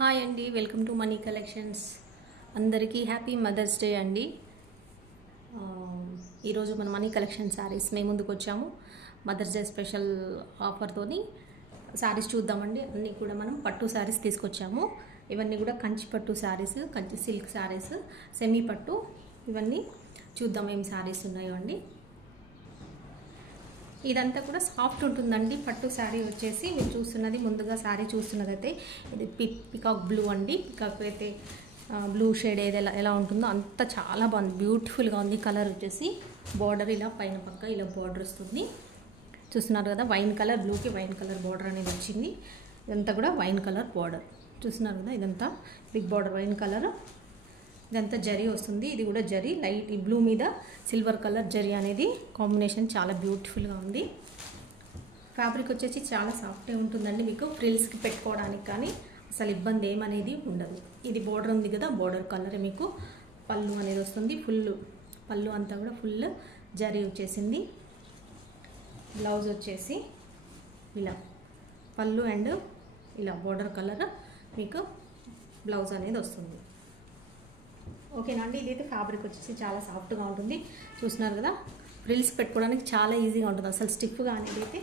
Hi అండి, welcome to money collections. అందరికీ happy mother's day అండి. ఈరోజు మన మనీ కలెక్షన్ శారీస్ మేము ముందుకు వచ్చాము. మదర్స్ డే స్పెషల్ ఆఫర్తోని శారీస్ చూద్దామండి. అన్నీ కూడా మనం పట్టు శారీస్ తీసుకొచ్చాము. ఇవన్నీ కూడా కంచి పట్టు శారీస్, కంచి సిల్క్ శారీస్, సెమీ పట్టు, ఇవన్నీ చూద్దాం ఏం శారీస్ ఉన్నాయో అండి. ఇదంతా కూడా సాఫ్ట్ ఉంటుందండి. పట్టు శారీ వచ్చేసి మీరు చూస్తున్నది, ముందుగా శారీ చూస్తున్నది అయితే ఇది పికాక్ బ్లూ అండి. పికాక్ అయితే బ్లూ షేడ్ ఏది ఎలా ఉంటుందో అంత చాలా బాగుంది, బ్యూటిఫుల్గా ఉంది. కలర్ వచ్చేసి బార్డర్ ఇలా పైన పక్క ఇలా బార్డర్ వస్తుంది. చూస్తున్నారు కదా, వైన్ కలర్ బ్లూకి వైన్ కలర్ బార్డర్ అనేది వచ్చింది. ఇదంతా కూడా వైన్ కలర్ బార్డర్ చూస్తున్నారు కదా, ఇదంతా బిగ్ బార్డర్ వైన్ కలర్. ఇదంతా జరీ వస్తుంది. ఇది కూడా జరీ లైట్ ఈ బ్లూ మీద సిల్వర్ కలర్ జరీ అనేది కాంబినేషన్ చాలా బ్యూటిఫుల్గా ఉంది. ఫ్యాబ్రిక్ వచ్చేసి చాలా సాఫ్ట్గా ఉంటుందండి. మీకు ఫ్రిల్స్కి పెట్టుకోవడానికి కానీ అసలు ఇబ్బంది ఏమనేది ఉండదు. ఇది బోర్డర్ ఉంది కదా, బోర్డర్ కలర్ మీకు పళ్ళు అనేది వస్తుంది. పళ్ళు అంతా కూడా ఫుల్ జరీ వచ్చేసింది. బ్లౌజ్ వచ్చేసి ఇలా పళ్ళు అండ్ ఇలా బోర్డర్ కలర్ మీకు బ్లౌజ్ అనేది వస్తుంది. ఓకేనా అండి. ఇదైతే ఫ్యాబ్రిక్ వచ్చేసి చాలా సాఫ్ట్గా ఉంటుంది. చూస్తున్నారు కదా, ఫ్రిల్స్ పెట్టుకోవడానికి చాలా ఈజీగా ఉంటుంది. అసలు స్టిఫ్గా అనేది అయితే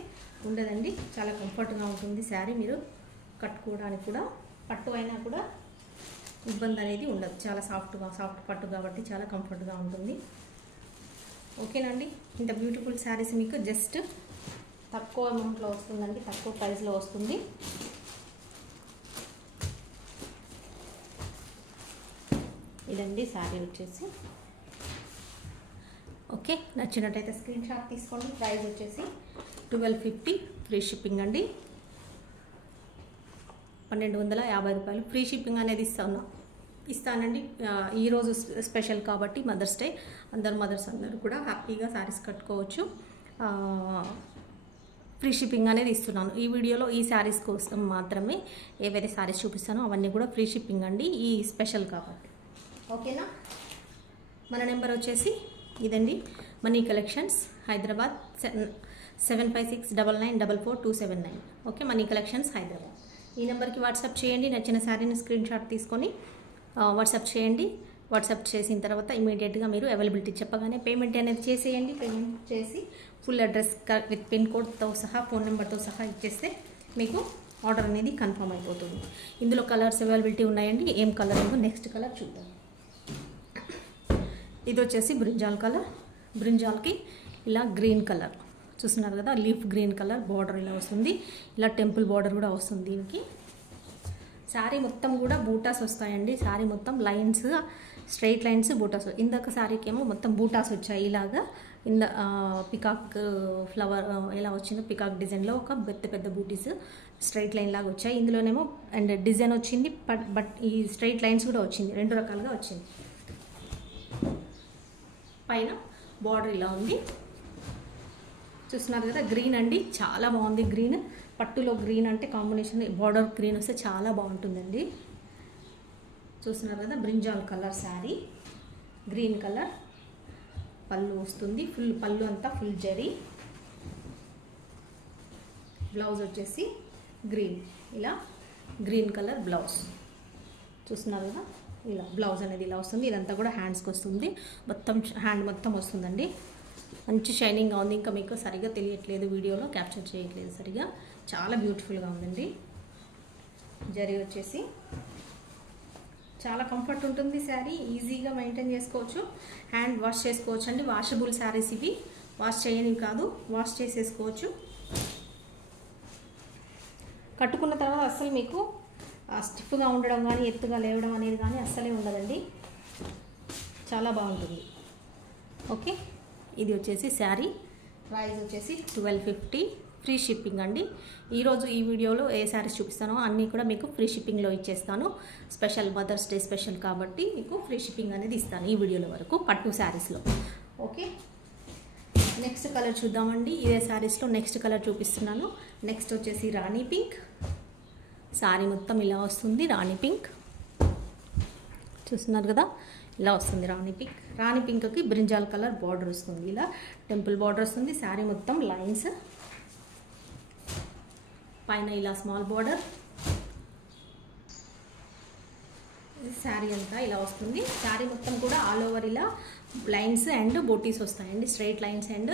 ఉండదండి. చాలా కంఫర్ట్గా ఉంటుంది శారీ. మీరు కట్టుకోవడానికి కూడా పట్టు అయినా కూడా ఇబ్బంది అనేది ఉండదు. చాలా సాఫ్ట్ పట్టు కాబట్టి చాలా కంఫర్ట్గా ఉంటుంది. ఓకేనండి. ఇంత బ్యూటిఫుల్ శారీస్ మీకు జస్ట్ తక్కువ అమౌంట్లో వస్తుందండి, తక్కువ ప్రైస్లో వస్తుంది. ఇదండి శారీ వచ్చేసి. ఓకే, నచ్చినట్టయితే స్క్రీన్ షాట్ తీసుకోండి. ప్రైస్ వచ్చేసి 1250 ఫ్రీ షిప్పింగ్ అండి. 1250 రూపాయలు ఫ్రీ షిప్పింగ్ అనేది ఇస్తానండి. ఈరోజు స్పెషల్ కాబట్టి మదర్స్ డే, మదర్స్ అందరూ కూడా హ్యాపీగా శారీస్ కట్టుకోవచ్చు. ఫ్రీ షిప్పింగ్ అనేది ఇస్తున్నాను. ఈ వీడియోలో ఈ శారీస్ కోసం మాత్రమే ఏవైతే శారీస్ చూపిస్తానో అవన్నీ కూడా ఫ్రీ షిప్పింగ్ అండి, ఈ స్పెషల్ కాబట్టి. ఓకేనా. మన నెంబర్ వచ్చేసి ఇదండి, money collections, Hyderabad 7569944279. Okay, money collections Hyderabad. ఈ నెంబర్కి వాట్సాప్ చేయండి. నచ్చిన శారీని స్క్రీన్ షాట్ తీసుకొని వాట్సాప్ చేయండి. వాట్సాప్ చేసిన తర్వాత ఇమీడియట్గా మీరు అవైలబిలిటీ చెప్పగానే పేమెంట్ అనేది చేసేయండి. పేమెంట్ చేసి ఫుల్ అడ్రస్ విత్ పిన్ కోడ్తో సహా, ఫోన్ నెంబర్తో సహా ఇచ్చేస్తే మీకు ఆర్డర్ అనేది కన్ఫర్మ్ అయిపోతుంది. ఇందులో కలర్స్ అవైలబిలిటీ ఉన్నాయండి. ఏం కలర్ ఉందో నెక్స్ట్ కలర్ చూద్దాం. ఇది వచ్చేసి బ్రింజాల్ కలర్. బ్రింజాల్కి ఇలా గ్రీన్ కలర్ చూస్తున్నారు కదా, లీఫ్ గ్రీన్ కలర్ బార్డర్ ఇలా వస్తుంది. ఇలా టెంపుల్ బార్డర్ కూడా వస్తుంది దీనికి. శారీ మొత్తం కూడా బూటాస్ వస్తాయండి. శారీ మొత్తం లైన్స్, స్ట్రైట్ లైన్స్, బూటాస్. ఇందాక శారీకి ఏమో మొత్తం బూటాస్ వచ్చాయి. ఇలాగా పికాక్ ఫ్లవర్ ఎలా వచ్చిందో పికాక్ డిజైన్లో ఒక పెద్ద బూటీస్ స్ట్రైట్ లైన్ లాగా వచ్చాయి. ఇందులోనేమో అండ్ డిజైన్ వచ్చింది, బట్ ఈ స్ట్రైట్ లైన్స్ కూడా వచ్చింది. రెండు రకాలుగా వచ్చింది. పైన బార్డర్ ఇలా ఉంది. చూస్తున్నారు కదా, గ్రీన్ అండి, చాలా బాగుంది. గ్రీన్ పట్టులో గ్రీన్ అంటే కాంబినేషన్ బార్డర్ గ్రీన్ వస్తే చాలా బాగుంటుందండి. చూస్తున్నారు కదా, brinjal colour sari, green colour పళ్ళు వస్తుంది. పళ్ళు అంతా ఫుల్ జరీ. బ్లౌజ్ వచ్చేసి గ్రీన్, ఇలా గ్రీన్ కలర్ బ్లౌజ్. చూస్తున్నారు కదా, ఇలా బ్లౌజ్ అనేది ఇలా వస్తుంది. ఇదంతా కూడా హ్యాండ్స్కి వస్తుంది. మొత్తం హ్యాండ్ మొత్తం వస్తుందండి. మంచి షైనింగ్గా ఉంది. ఇంకా మీకు సరిగ్గా తెలియట్లేదు, వీడియోలో క్యాప్చర్ చేయట్లేదు సరిగా. చాలా బ్యూటిఫుల్గా ఉందండి. జరీ వచ్చేసి చాలా కంఫర్ట్ ఉంటుంది. శారీ ఈజీగా మెయింటైన్ చేసుకోవచ్చు. హ్యాండ్ వాష్ చేసుకోవచ్చు అండి. వాషబుల్ శారీస్ ఇవి, వాష్ చేయనివి కాదు, వాష్ చేసేసుకోవచ్చు. కట్టుకున్న తర్వాత అస్సలు మీకు స్టిఫ్గా ఉండడం కానీ ఎత్తుగా లేవడం అనేది కానీ అస్సలే ఉండదండి. చాలా బాగుంటుంది. ఓకే, ఇది వచ్చేసి శారీ. ప్రైస్ వచ్చేసి 1250 ఫ్రీ షిప్పింగ్ అండి. ఈరోజు ఈ వీడియోలో ఏ శారీస్ చూపిస్తానో అన్నీ కూడా మీకు ఫ్రీ షిప్పింగ్లో ఇచ్చేస్తాను. స్పెషల్ మదర్స్ డే స్పెషల్ కాబట్టి మీకు ఫ్రీ షిప్పింగ్ అనేది ఇస్తాను ఈ వీడియోలో వరకు పట్టు శారీస్లో. ఓకే, నెక్స్ట్ కలర్ చూద్దామండి. ఇదే శారీస్లో నెక్స్ట్ కలర్ చూపిస్తున్నాను. నెక్స్ట్ వచ్చేసి రాణి పింక్. శారీ మొత్తం ఇలా వస్తుంది, రాణి పింక్. చూస్తున్నారు కదా, ఇలా వస్తుంది రాణి పింక్. రాణి పింక్కి బ్రింజాల్ కలర్ బార్డర్ వస్తుంది. ఇలా టెంపుల్ బార్డర్ వస్తుంది. శారీ మొత్తం లైన్స్, పైన ఇలా స్మాల్ బార్డర్, శారీ అంతా ఇలా వస్తుంది. శారీ మొత్తం కూడా ఆల్ ఓవర్ ఇలా లైన్స్ అండ్ బూటీస్ వస్తాయండి, స్ట్రైట్ లైన్స్ అండ్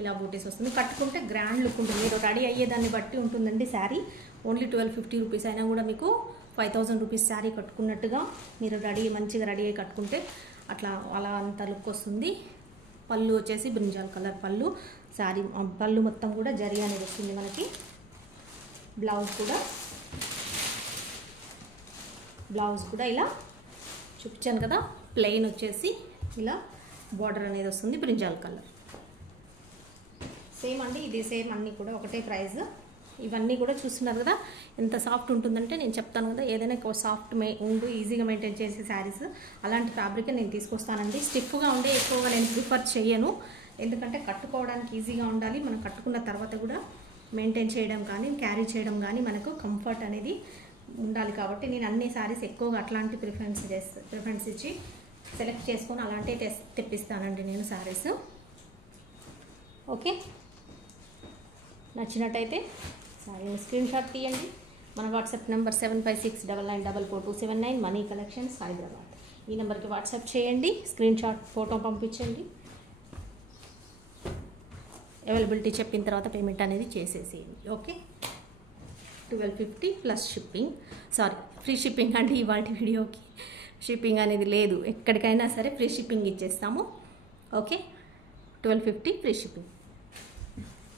ఇలా బూటీస్ వస్తుంది. కట్టుకుంటే గ్రాండ్ లుక్ ఉంటుంది. మీరు రెడీ అయ్యేదాన్ని బట్టి ఉంటుందండి శారీ. ఓన్లీ 1250 రూపీస్ అయినా కూడా మీకు 5000 రూపీస్ శారీ కట్టుకున్నట్టుగా మీరు మంచిగా రెడీ అయ్యి కట్టుకుంటే అలా అంత లుక్ వస్తుంది. పళ్ళు వచ్చేసి బ్రింజాల్ కలర్ పళ్ళు. శారీ పళ్ళు మొత్తం కూడా జరీ అనేది వస్తుంది మనకి. బ్లౌజ్ కూడా ఇలా చూపించాను కదా, ప్లెయిన్ వచ్చేసి ఇలా బార్డర్ అనేది వస్తుంది బ్రింజాల్ కలర్. సేమ్ అండి, ఇది సేమ్ అన్నీ కూడా ఒకటే ప్రైస్. ఇవన్నీ కూడా చూస్తున్నారు కదా ఎంత సాఫ్ట్ ఉంటుందంటే, నేను చెప్తాను కదా ఏదైనా సాఫ్ట్ ఈజీగా మెయింటైన్ చేసే శారీస్ అలాంటి ఫ్యాబ్రిక్ నేను తీసుకొస్తానండి. స్టిఫ్గా ఉండే ఎక్కువగా నేను ప్రిఫర్ చేయను, ఎందుకంటే కట్టుకోవడానికి ఈజీగా ఉండాలి. మనం కట్టుకున్న తర్వాత కూడా మెయింటైన్ చేయడం కానీ క్యారీ చేయడం కానీ మనకు కంఫర్ట్ అనేది ఉండాలి. కాబట్టి నేను అన్ని శారీస్ ఎక్కువగా అట్లాంటి ప్రిఫరెన్స్ ఇచ్చి సెలెక్ట్ చేసుకొని అలాంటివి తెప్పిస్తానండి నేను శారీస్. ఓకే, నచ్చినట్టయితే శారీని స్క్రీన్ షాట్ తీయండి. మన WhatsApp number 7569944279 money collections Hyderabad. ఈ నెంబర్కి వాట్సాప్ చేయండి, స్క్రీన్ షాట్ ఫోటో పంపించండి. అవైలబిలిటీ చెప్పిన తర్వాత పేమెంట్ అనేది చేసేసేయండి. Okay, 1250 plus shipping, free shipping అండి. ఇవాళ వీడియోకి షిప్పింగ్ అనేది లేదు, ఎక్కడికైనా సరే ఫ్రీ షిప్పింగ్ ఇచ్చేస్తాము. Okay, 1250 free shipping.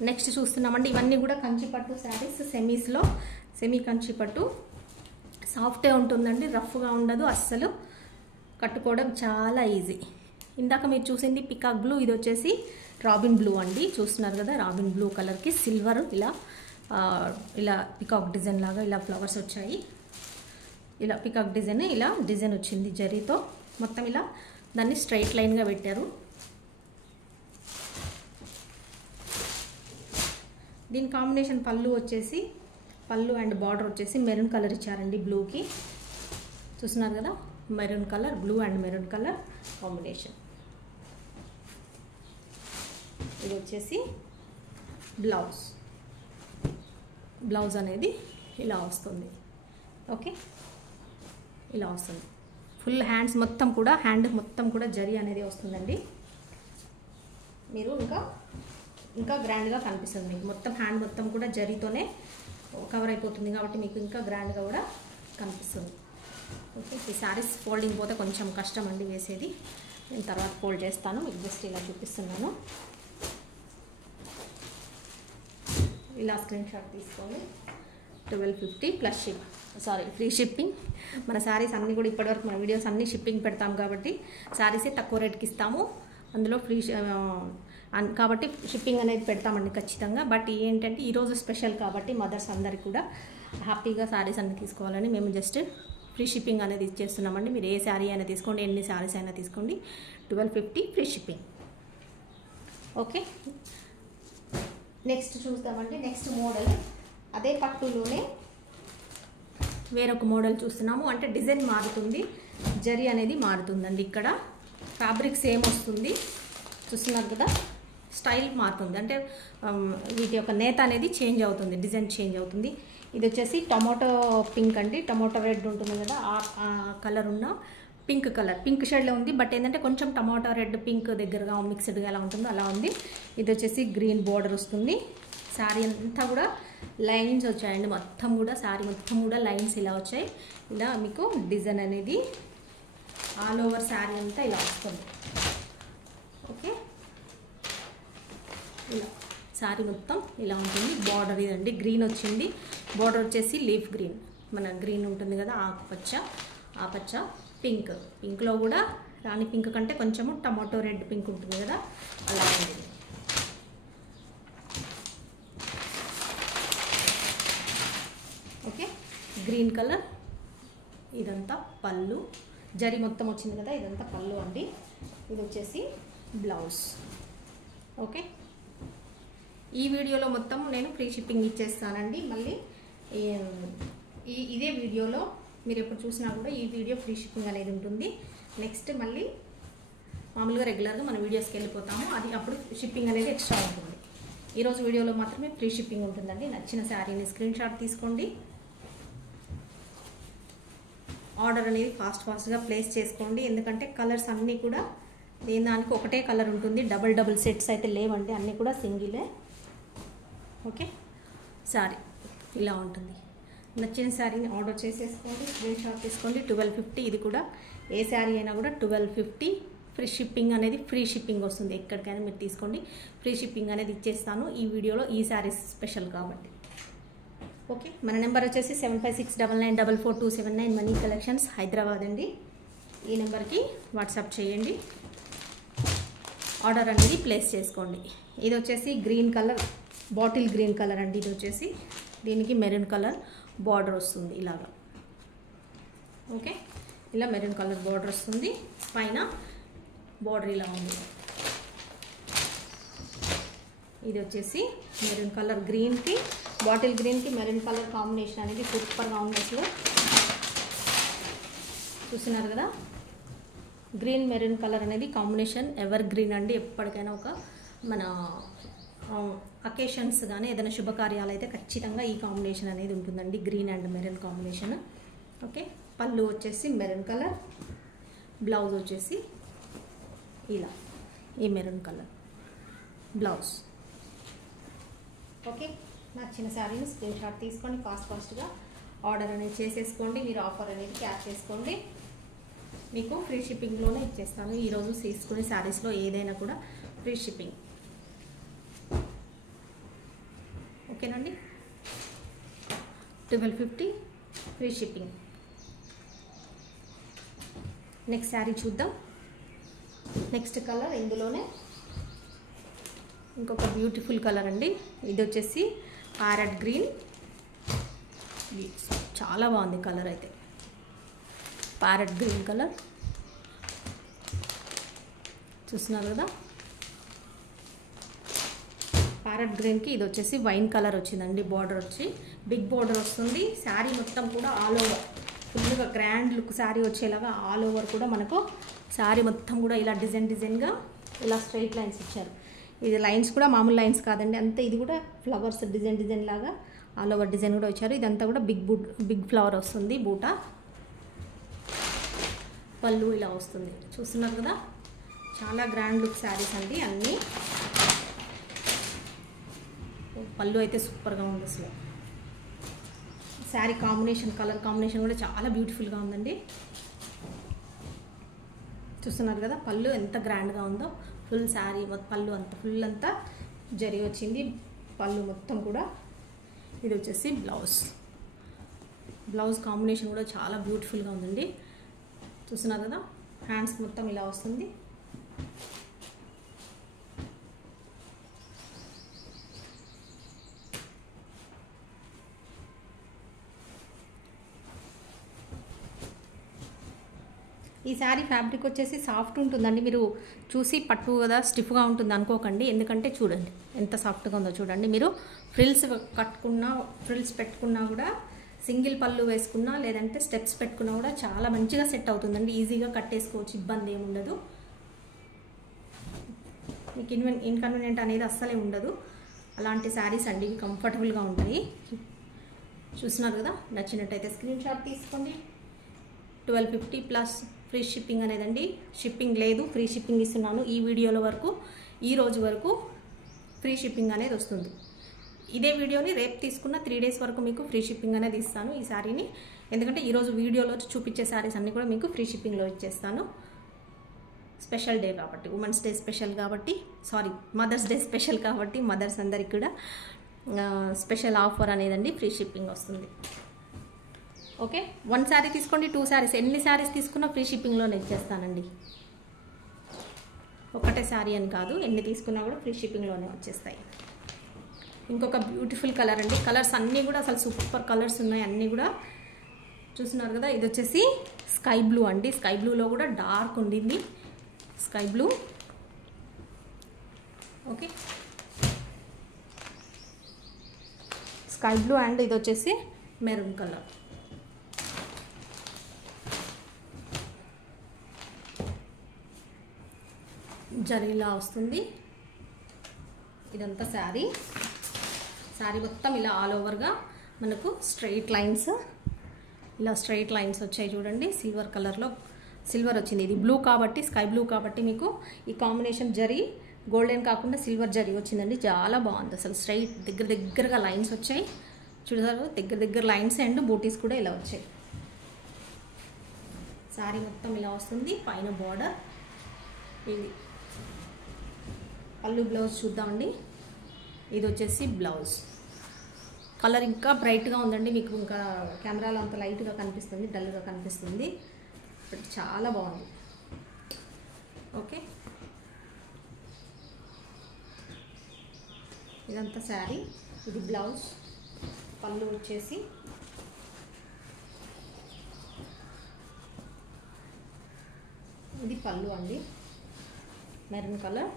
నెక్స్ట్ చూస్తున్నామండి, ఇవన్నీ కూడా కంచిపట్టు శారీస్. సెమీ కంచిపట్టు సాఫ్టే ఉంటుందండి, రఫ్గా ఉండదు అస్సలు. కట్టుకోవడం చాలా ఈజీ. ఇందాక మీరు చూసింది పికాక్ బ్లూ, ఇది వచ్చేసి రాబిన్ బ్లూ అండి. చూస్తున్నారు కదా, రాబిన్ బ్లూ కలర్కి సిల్వర్ ఇలా పికాక్ డిజైన్ లాగా ఇలా ఫ్లవర్స్ వచ్చాయి. ఇలా పికాక్ డిజైన్ వచ్చింది జరీతో. మొత్తం ఇలా దాన్ని స్ట్రైట్ లైన్గా పెట్టారు. దీని కాంబినేషన్ పళ్ళు అండ్ బార్డర్ వచ్చేసి మెరూన్ కలర్ ఇచ్చారండి బ్లూకి. చూస్తున్నారు కదా, maroon colour, blue and maroon colour combination. ఇది వచ్చేసి బ్లౌజ్ అనేది ఇలా వస్తుంది. ఓకే, ఇలా వస్తుంది. ఫుల్ హ్యాండ్ మొత్తం కూడా జరీ అనేది వస్తుందండి. మీరు ఇంకా గ్రాండ్గా కనిపిస్తుంది మీకు. మొత్తం హ్యాండ్ మొత్తం కూడా జరీతోనే కవర్ అయిపోతుంది కాబట్టి మీకు ఇంకా గ్రాండ్గా కూడా కనిపిస్తుంది. ఓకే, ఈ శారీస్ ఫోల్డింగ్ పోతే కొంచెం కష్టం అండి వేసేది. నేను తర్వాత ఫోల్డ్ చేస్తాను, మీకు జస్ట్ ఇలా చూపిస్తున్నాను. ఇలా స్క్రీన్ షాట్ తీసుకొని 1250 ప్లస్ ఫ్రీ షిప్పింగ్. మన శారీస్ అన్నీ కూడా ఇప్పటివరకు మన వీడియోస్ అన్నీ షిప్పింగ్ పెడతాం కాబట్టి శారీసే తక్కువ రేట్కి ఇస్తాము. అందులో కాబట్టి షిప్పింగ్ అనేది పెడతామండి ఖచ్చితంగా. బట్ ఏంటంటే ఈరోజు స్పెషల్ కాబట్టి మదర్స్ అందరికి కూడా హ్యాపీగా శారీస్ అన్నీ తీసుకోవాలని మేము జస్ట్ ఫ్రీ షిప్పింగ్ అనేది ఇచ్చేస్తున్నామండి. మీరు ఏ శారీ అయినా తీసుకోండి, ఎన్ని శారీస్ అయినా తీసుకోండి, 1250 ఫ్రీ షిప్పింగ్. ఓకే, నెక్స్ట్ చూద్దామండి. నెక్స్ట్ మోడల్ అదే పట్టులోనే వేరొక మోడల్ చూస్తున్నాము. అంటే డిజైన్ మారుతుంది, జరీ అనేది మారుతుందండి. ఇక్కడ ఫ్యాబ్రిక్ సేమ్ వస్తుంది, చూస్తున్నారు కదా, స్టైల్ మారుతుంది. అంటే వీటి యొక్క నేత అనేది చేంజ్ అవుతుంది, డిజైన్ చేంజ్ అవుతుంది. ఇది వచ్చేసి టొమాటో పింక్ అండి, టొమాటో రెడ్ ఉంటుంది కదా, ఆ కలర్ ఉన్న పింక్ షేడ్లో ఉంది. బట్ ఏంటంటే కొంచెం టమాటా రెడ్ పింక్ దగ్గరగా మిక్స్డ్గా ఎలా ఉంటుందో అలా ఉంది. ఇది వచ్చేసి గ్రీన్ బోర్డర్ వస్తుంది. శారీ అంతా కూడా లైన్స్ వచ్చాయండి, మొత్తం కూడా శారీ మొత్తం కూడా లైన్స్ ఇలా వచ్చాయి. ఇలా మీకు డిజైన్ అనేది ఆల్ ఓవర్ శారీ అంతా ఇలా వస్తుంది. ఓకే, ఇలా శారీ మొత్తం ఇలా ఉంటుంది. బార్డర్ ఇదండి, గ్రీన్ వచ్చింది. బార్డర్ వచ్చేసి లీఫ్ గ్రీన్, మన గ్రీన్ ఉంటుంది కదా, ఆకుపచ్చ పింక్లో కూడా రాణి పింక్ కంటే కొంచెము టమాటో రెడ్ పింక్ ఉంటుంది కదా, అలా ఉంది. Okay, green colour. ఇదంతా పళ్ళు, జరీ మొత్తం వచ్చింది కదా, ఇదంతా పళ్ళు అండి. ఇది వచ్చేసి బ్లౌజ్. ఓకే, ఈ వీడియోలో మొత్తం నేను ఫ్రీ షిప్పింగ్ ఇచ్చేస్తానండి. మళ్ళీ ఇదే వీడియోలో మీరు ఎప్పుడు చూసినా కూడా ఈ వీడియో ఫ్రీ షిప్పింగ్ అనేది ఉంటుంది. నెక్స్ట్ మళ్ళీ మామూలుగా రెగ్యులర్గా మన వీడియోస్కి వెళ్ళిపోతాము, అది అప్పుడు షిప్పింగ్ అనేది ఎక్స్ట్రా ఉంటుంది. ఈరోజు వీడియోలో మాత్రమే ఫ్రీ షిప్పింగ్ ఉంటుందండి. నచ్చిన శారీని స్క్రీన్ షాట్ తీసుకోండి. ఆర్డర్ అనేది ఫాస్ట్గా ప్లేస్ చేసుకోండి. ఎందుకంటే కలర్స్ అన్నీ కూడా దానికి ఒకటే కలర్ ఉంటుంది. డబుల్ సెట్స్ అయితే లేవండి, అన్నీ కూడా సింగిలే. ఓకే, శారీ ఇలా ఉంటుంది. నచ్చిన శారీని ఆర్డర్ చేసేసుకోండి, స్క్రీన్ షాట్ తీసుకోండి. 1250. ఇది కూడా ఏ శారీ అయినా కూడా 1250. ఫ్రీ షిప్పింగ్ అనేది ఫ్రీ షిప్పింగ్ వస్తుంది. ఎక్కడికైనా మీరు తీసుకోండి, ఫ్రీ షిప్పింగ్ అనేది ఇచ్చేస్తాను ఈ వీడియోలో. ఈ శారీస్ స్పెషల్ కాబట్టి. ఓకే, మన నెంబర్ వచ్చేసి 7569944279 మనీ కలెక్షన్స్ హైదరాబాద్ అండి. ఈ నెంబర్కి వాట్సాప్ చేయండి, ఆర్డర్ అనేది ప్లేస్ చేసుకోండి. ఇది వచ్చేసి green colour, bottle green colour అండి. ఇది వచ్చేసి దీనికి మెరూన్ కలర్ బార్డర్ వస్తుంది ఇలాగా. ఓకే, ఇలా మెరూన్ కలర్ బార్డర్ వస్తుంది, పైన బార్డర్ ఇలా ఉంది. ఇది వచ్చేసి మెరూన్ కలర్ గ్రీన్కి, బాటిల్ గ్రీన్కి మెరూన్ కలర్ కాంబినేషన్ అనేది సూపర్గా ఉంది అసలు. చూస్తున్నారు కదా, గ్రీన్ మెరూన్ కలర్ అనేది కాంబినేషన్ ఎవర్ గ్రీన్ అండి. ఎప్పటికైనా ఒక మన అకేషన్స్ కానీ ఏదైనా శుభకార్యాలు అయితే ఖచ్చితంగా ఈ కాంబినేషన్ అనేది ఉంటుందండి, green and maroon combination. Okay, పళ్ళు వచ్చేసి మెరూన్ కలర్, బ్లౌజ్ వచ్చేసి ఇలా ఈ మెరూన్ కలర్ బ్లౌజ్. ఓకే, నచ్చిన శారీని స్క్రీన్ షాట్ తీసుకొని ఫాస్ట్గా ఆర్డర్ అనేది చేసేసుకోండి. మీరు ఆఫర్ అనేది క్యాచ్ చేసుకోండి, మీకు ఫ్రీ షిప్పింగ్లోనే ఇచ్చేస్తాను. ఈరోజు తీసుకునే శారీస్లో ఏదైనా కూడా ఫ్రీ షిప్పింగ్. ఓకేనండి, 1250 ఫ్రీ షిప్పింగ్. నెక్స్ట్ శారీ చూద్దాం. నెక్స్ట్ కలర్ ఇందులోనే ఇంకొక బ్యూటిఫుల్ కలర్ అండి. ఇది వచ్చేసి ప్యారెట్ గ్రీన్. చాలా బాగుంది కలర్ అయితే, ప్యారెట్ గ్రీన్ కలర్. చూస్తున్నారు కదా, ప్యారెట్ గ్రీన్కి ఇది వచ్చేసి వైన్ కలర్ వచ్చిందండి. బార్డర్ వచ్చి బిగ్ బార్డర్ వస్తుంది. శారీ మొత్తం కూడా ఆల్ ఓవర్ ఫుల్గా గ్రాండ్ లుక్ శారీ వచ్చేలాగా ఆల్ ఓవర్ కూడా మనకు శారీ మొత్తం కూడా ఇలా డిజైన్గా ఇలా స్ట్రైట్ లైన్స్ ఇచ్చారు. ఇది లైన్స్ కూడా మామూలు లైన్స్ కాదండి, అంతే. ఇది కూడా ఫ్లవర్స్ డిజైన్ లాగా ఆల్ ఓవర్ డిజైన్ కూడా వచ్చారు. ఇదంతా కూడా బిగ్ ఫ్లవర్ వస్తుంది బూటా. పళ్ళు ఇలా వస్తుంది. చూస్తున్నారు కదా, చాలా గ్రాండ్ లుక్ శారీస్ అండి అన్నీ. పళ్ళు అయితే సూపర్గా ఉంది అసలు. శారీ కాంబినేషన్, కలర్ కాంబినేషన్ కూడా చాలా బ్యూటిఫుల్గా ఉందండి. చూస్తున్నారు కదా, పళ్ళు ఎంత గ్రాండ్గా ఉందో. ఫుల్ శారీ పళ్ళు అంతా ఫుల్ అంతా జరి వచ్చింది పళ్ళు మొత్తం కూడా. ఇది వచ్చేసి బ్లౌజ్ కాంబినేషన్ కూడా చాలా బ్యూటిఫుల్గా ఉందండి. చూస్తున్నారు కదా, హ్యాండ్స్ మొత్తం ఇలా వస్తుంది. ఈ శారీ ఫ్యాబ్రిక్ వచ్చేసి సాఫ్ట్ ఉంటుందండి. మీరు చూసి పట్టు కదా స్టిఫ్గా ఉంటుంది అనుకోకండి, ఎందుకంటే చూడండి ఎంత సాఫ్ట్గా ఉందో చూడండి. మీరు ఫ్రిల్స్ కట్టుకున్నా, ఫ్రిల్స్ పెట్టుకున్నా కూడా, సింగిల్ పళ్ళు వేసుకున్నా లేదంటే స్టెప్స్ పెట్టుకున్నా కూడా చాలా మంచిగా సెట్ అవుతుందండి. ఈజీగా కట్టేసుకోవచ్చు, ఇబ్బంది ఏమి ఉండదు. మీకు ఇన్కన్వీనియంట్ అనేది అస్సలే ఉండదు. అలాంటి శారీస్ అండి ఇవి, కంఫర్టబుల్గా ఉంటాయి. చూస్తున్నారు కదా, నచ్చినట్టయితే స్క్రీన్ షాట్ తీసుకోండి. 1250 ప్లస్ ఫ్రీ షిప్పింగ్ అనేదండి. షిప్పింగ్ లేదు, ఫ్రీ షిప్పింగ్ ఇస్తున్నాను. ఈ వీడియోలో వరకు, ఈ రోజు వరకు ఫ్రీ షిప్పింగ్ అనేది వస్తుంది. ఇదే వీడియోని రేపు తీసుకున్న 3 days వరకు మీకు ఫ్రీ షిప్పింగ్ అనేది ఇస్తాను ఈ శారీని. ఎందుకంటే ఈరోజు వీడియోలో చూపించే శారీస్ అన్నీ కూడా మీకు ఫ్రీ షిప్పింగ్లో ఇచ్చేస్తాను. స్పెషల్ డే కాబట్టి, ఉమెన్స్ డే స్పెషల్ కాబట్టి, మదర్స్ డే స్పెషల్ కాబట్టి, మదర్స్ అందరికి కూడా స్పెషల్ ఆఫర్ అనేదండి, ఫ్రీ షిప్పింగ్ వస్తుంది. ఓకే, 1 శారీ తీసుకోండి, 2 శారీస్, ఎన్ని శారీస్ తీసుకున్నా ఫ్రీ షిప్పింగ్లోనే ఇచ్చేస్తానండి. ఒకటే శారీ అని కాదు, ఎన్ని తీసుకున్నా కూడా ఫ్రీ షిప్పింగ్లోనే వచ్చేస్తాయి. ఇంకొక బ్యూటిఫుల్ కలర్ అండి. కలర్స్ అన్నీ కూడా అసలు సూపర్ కలర్స్ ఉన్నాయి అన్నీ కూడా. చూస్తున్నారు కదా, ఇది వచ్చేసి స్కై బ్లూ అండి. స్కై బ్లూలో కూడా డార్క్ ఉండింది sky blue. Okay, sky blue and ఇది వచ్చేసి మెరూన్ కలర్. జరీలా వస్తుంది ఇదంతా శారీ. శారీ మొత్తం ఇలా ఆల్ ఓవర్గా మనకు స్ట్రైట్ లైన్స్ ఇలా స్ట్రైట్ లైన్స్ వచ్చాయి చూడండి, సిల్వర్ కలర్లో సిల్వర్ వచ్చింది. ఇది బ్లూ కాబట్టి, స్కై బ్లూ కాబట్టి మీకు ఈ కాంబినేషన్ జరీ గోల్డెన్ కాకుండా సిల్వర్ జరీ వచ్చిందండి. చాలా బాగుంది అసలు. స్ట్రైట్ దగ్గరగా లైన్స్ వచ్చాయి చూడారు, దగ్గర లైన్స్ అండ్ బూటీస్ కూడా ఇలా వచ్చాయి. సారీ మొత్తం ఇలా వస్తుంది. పైన బార్డర్, ఇది పళ్ళు. బ్లౌజ్ చూద్దామండి. ఇది వచ్చేసి బ్లౌజ్. కలర్ ఇంకా బ్రైట్గా ఉందండి, మీకు ఇంకా కెమెరాలో అంత లైట్గా కనిపిస్తుంది, డల్గా కనిపిస్తుంది, బట్ చాలా బాగుంది. ఓకే, ఇదంతా శారీ. ఇది బ్లౌజ్. పళ్ళు వచ్చేసి ఇది పళ్ళు అండి, మెరూన్ కలర్.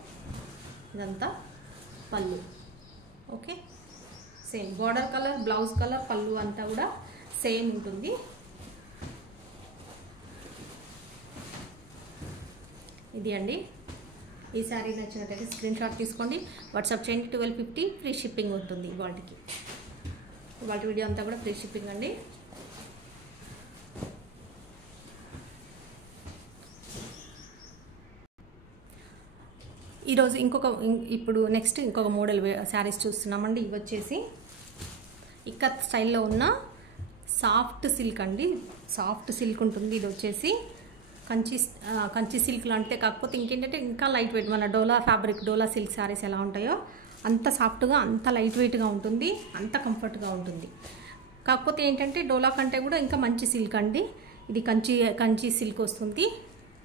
ఇదంతా పళ్ళు. Okay, same border colour, blouse colour, పళ్ళు అంతా కూడా సేమ్ ఉంటుంది. ఇది అండి. ఈ శారీ నచ్చినట్లయితే స్క్రీన్ షాట్ తీసుకోండి, వాట్సాప్ చేయండి. 1250 ఫ్రీ షిప్పింగ్ ఉంటుంది. ఇవాళ వీడియో అంతా కూడా ఫ్రీ షిప్పింగ్ అండి. ఈరోజు ఇప్పుడు నెక్స్ట్ ఇంకొక మోడల్ శారీస్ చూస్తున్నామండి. ఇవి వచ్చేసి ఇక్కత్ స్టైల్లో ఉన్న సాఫ్ట్ సిల్క్ అండి. సాఫ్ట్ సిల్క్ ఉంటుంది. ఇది వచ్చేసి కంచి సిల్క్ లాంటిదే, కాకపోతే ఇంకేంటంటే ఇంకా లైట్ వెయిట్. మన డోలా ఫ్యాబ్రిక్, డోలా సిల్క్ శారీస్ ఎలా ఉంటాయో అంత సాఫ్ట్గా, అంత లైట్ వెయిట్గా ఉంటుంది, అంత కంఫర్ట్గా ఉంటుంది. కాకపోతే ఏంటంటే డోలా కంటే కూడా ఇంకా మంచి సిల్క్ అండి. ఇది కంచి సిల్క్ వస్తుంది.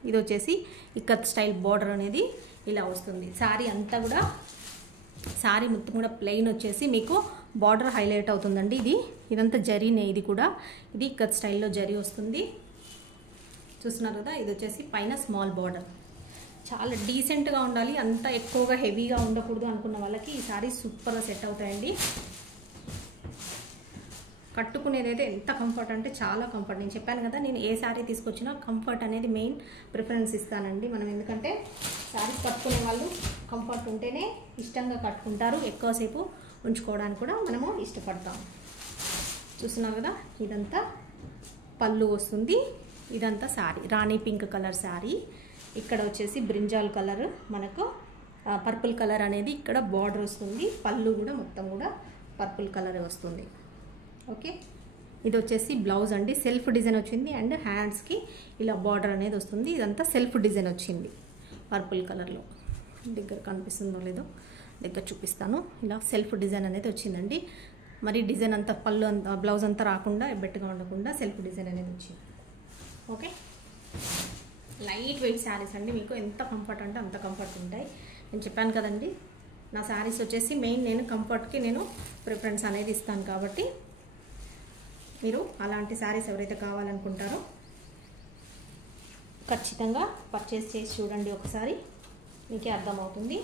ఇది వచ్చేసి ఇక్కత్ స్టైల్ బార్డర్ అనేది ఇలా వస్తుంది. శారీ అంతా కూడా, శారీ మొత్తం కూడా ప్లెయిన్ వచ్చేసి మీకు బార్డర్ హైలైట్ అవుతుందండి. ఇదంతా జరీనే. ఇది కూడా ఇది ఇక్కత్ స్టైల్లో జరీ వస్తుంది. చూస్తున్నారు కదా. ఇది వచ్చేసి పైన స్మాల్ బార్డర్. చాలా డీసెంట్గా ఉండాలి, అంత ఎక్కువగా హెవీగా ఉండకూడదు అనుకున్న వాళ్ళకి ఈ శారీ సూపర్గా సెట్ అవుతాయండి. కట్టుకునేదైతే ఎంత కంఫర్ట్ అంటే చాలా కంఫర్ట్. నేను చెప్పాను కదా, నేను ఏ శారీ తీసుకొచ్చినా కంఫర్ట్ అనేది మెయిన్ ప్రిఫరెన్స్ ఇస్తానండి. మనం ఎందుకంటే శారీస్ కట్టుకునే వాళ్ళు కంఫర్ట్ ఉంటేనే ఇష్టంగా కట్టుకుంటారు, ఎక్కువసేపు ఉంచుకోవడానికి కూడా మనము ఇష్టపడతాం. చూస్తున్నాం కదా. ఇదంతా పళ్ళు వస్తుంది. ఇదంతా శారీ రాణి పింక్ కలర్ శారీ. ఇక్కడ వచ్చేసి బ్రింజాల్ కలర్, మనకు పర్పుల్ కలర్ అనేది ఇక్కడ బార్డర్ వస్తుంది. పళ్ళు కూడా మొత్తం కూడా పర్పుల్ కలర్ వస్తుంది. ఓకే, ఇది వచ్చేసి బ్లౌజ్ అండి. సెల్ఫ్ డిజైన్ వచ్చింది అండ్ హ్యాండ్స్కి ఇలా బార్డర్ అనేది వస్తుంది. ఇదంతా సెల్ఫ్ డిజైన్ వచ్చింది పర్పుల్ కలర్లో. దగ్గర కనిపిస్తుందో లేదో దగ్గర చూపిస్తాను. ఇలా సెల్ఫ్ డిజైన్ అనేది వచ్చిందండి. మరి డిజైన్ అంతా పళ్ళు అంతా బ్లౌజ్ అంతా రాకుండా ఎబ్బెట్టుగా ఉండకుండా సెల్ఫ్ డిజైన్ అనేది వచ్చింది. ఓకే, లైట్ వెయిట్ శారీస్ అండి. మీకు ఎంత కంఫర్ట్ అంటే అంత కంఫర్ట్ ఉంటాయి. నేను చెప్పాను కదండి, నా శారీస్ వచ్చేసి మెయిన్ నేను కంఫర్ట్కి నేను ప్రిఫరెన్స్ అనేది ఇస్తాను. కాబట్టి మీరు అలాంటి శారీస్ ఎవరైతే కావాలనుకుంటారో ఖచ్చితంగా పర్చేస్ చేసి చూడండి ఒకసారి, మీకే అర్థమవుతుంది.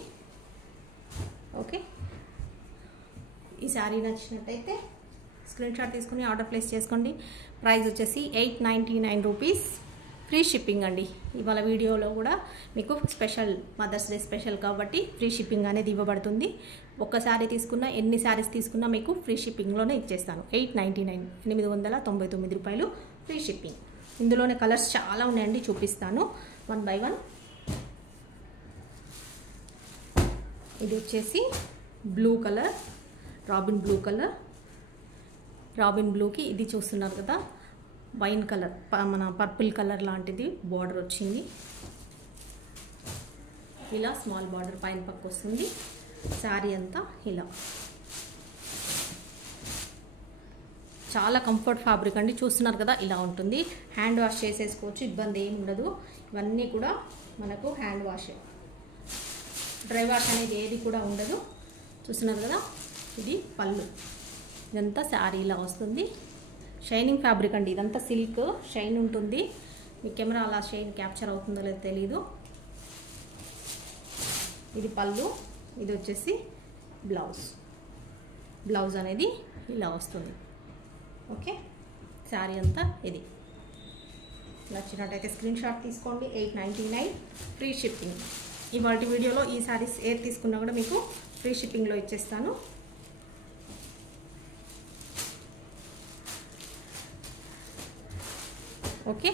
ఓకే, ఈ శారీ నచ్చినట్టయితే స్క్రీన్ షాట్ తీసుకుని ఆర్డర్ ప్లేస్ చేసుకోండి. ప్రైస్ వచ్చేసి 899 రూపీస్, ఫ్రీ షిప్పింగ్ అండి. ఇవాళ వీడియోలో కూడా మీకు స్పెషల్ మదర్స్ డే స్పెషల్ కాబట్టి ఫ్రీ షిప్పింగ్ అనేది ఇవ్వబడుతుంది. ఒక్క శారీ తీసుకున్నా, ఎన్ని శారీస్ తీసుకున్నా మీకు ఫ్రీ షిప్పింగ్లోనే ఇచ్చేస్తాను. 899, 899 రూపాయలు ఫ్రీ షిప్పింగ్. ఇందులోనే కలర్స్ చాలా ఉన్నాయండి, చూపిస్తాను వన్ బై వన్. ఇది వచ్చేసి blue colour, robin blue colour. Robin బ్లూకి ఇది చూస్తున్నారు కదా, వైన్ కలర్, మన పర్పుల్ కలర్ లాంటిది బార్డర్ వచ్చింది. ఇలా స్మాల్ బార్డర్ పైన పక్క వస్తుంది. శారీ అంతా ఇలా చాలా కంఫర్ట్ ఫ్యాబ్రిక్ అండి. చూస్తున్నారు కదా, ఇలా ఉంటుంది. హ్యాండ్ వాష్ చేసేసుకోవచ్చు, ఇబ్బంది ఏమి ఉండదు. ఇవన్నీ కూడా మనకు హ్యాండ్ వాష్, డ్రై వాష్ అనేది ఏది కూడా ఉండదు. చూస్తున్నారు కదా, ఇది పళ్ళు. ఇదంతా శారీ ఇలా వస్తుంది. షైనింగ్ ఫ్యాబ్రిక్ అండి. ఇదంతా సిల్క్, షైన్ ఉంటుంది. మీ కెమెరా అలా షైన్ క్యాప్చర్ అవుతుందో లేదో తెలీదు. ఇది పళ్ళు. ఇది వచ్చేసి బ్లౌజ్. బ్లౌజ్ అనేది ఇలా వస్తుంది. ఓకే, శారీ అంతా ఇది. నచ్చినట్టయితే స్క్రీన్ షాట్ తీసుకోండి. 899 ఫ్రీ షిప్పింగ్. ఇవాళ వీడియోలో ఈ శారీస్ ఏది తీసుకున్నా కూడా మీకు ఫ్రీ షిప్పింగ్లో ఇచ్చేస్తాను. Okay,